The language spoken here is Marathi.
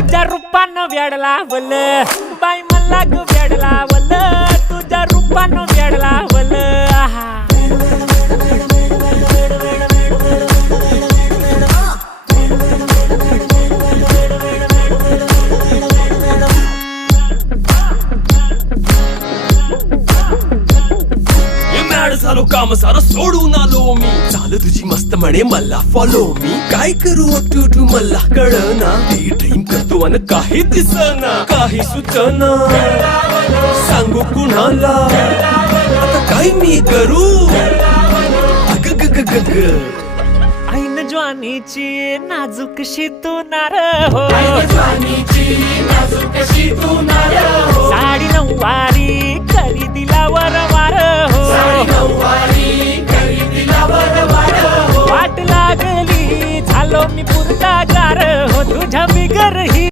तुझ्या रूपानं वेड लावल बाई मला ग वेड लावल तुझ्या रूपानं वेड लावल आहा झालो काम सारं सोडून आलो मी चाल तुझी मस्त म्हणे मला फॉलो मी काय करू टू मला कळना ती ड्रीम करतो अन काही दिसना काही सुचना सांगू कुणाला आता काय मी करू अग ग ग ग ग ऐन ज्वानीची नाजूकशी तू नार हो साडी नऊवारी करी दिला वरवार हो वाट लागली झालो मी पुरता गार हो तुझ्या बिगर ही